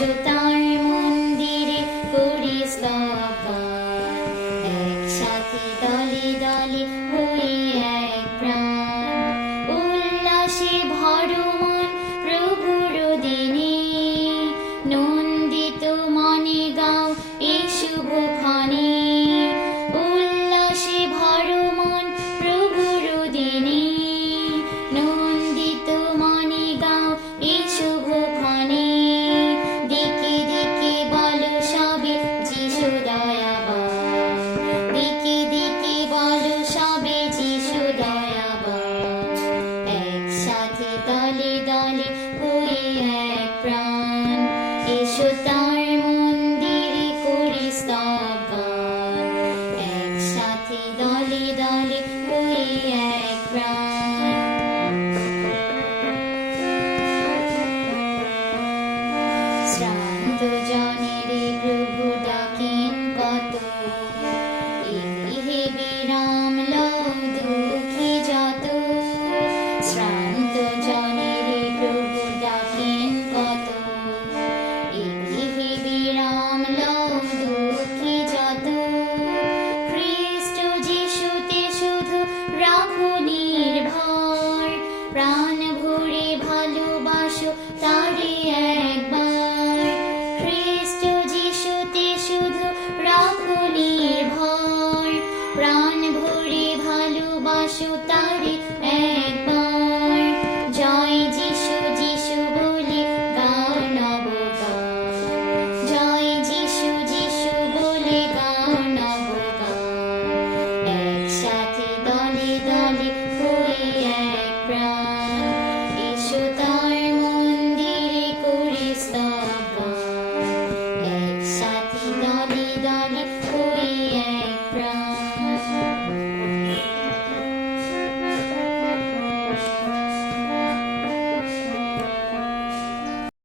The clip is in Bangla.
এসো তার মন্দিরে করি স্তবগান, একসাথে দলে দলে হয়ে এক প্রাণ, উল্লাসে ভরো মন প্রভুর দিনে, নন্দিত মনে গাও এই শুভ ক্ষণে, উল্লাসে ভরো মন প্রভুর দিনে, নন্দিত মনে গাও এই শুভ ক্ষণে, দিকে দিকে বলো সবে যিশু দয়াবান, দিকে দিকে বলো সবে যিশু দয়াবান, একসাথে দলে দলে হয়ে এক প্রাণ, এসো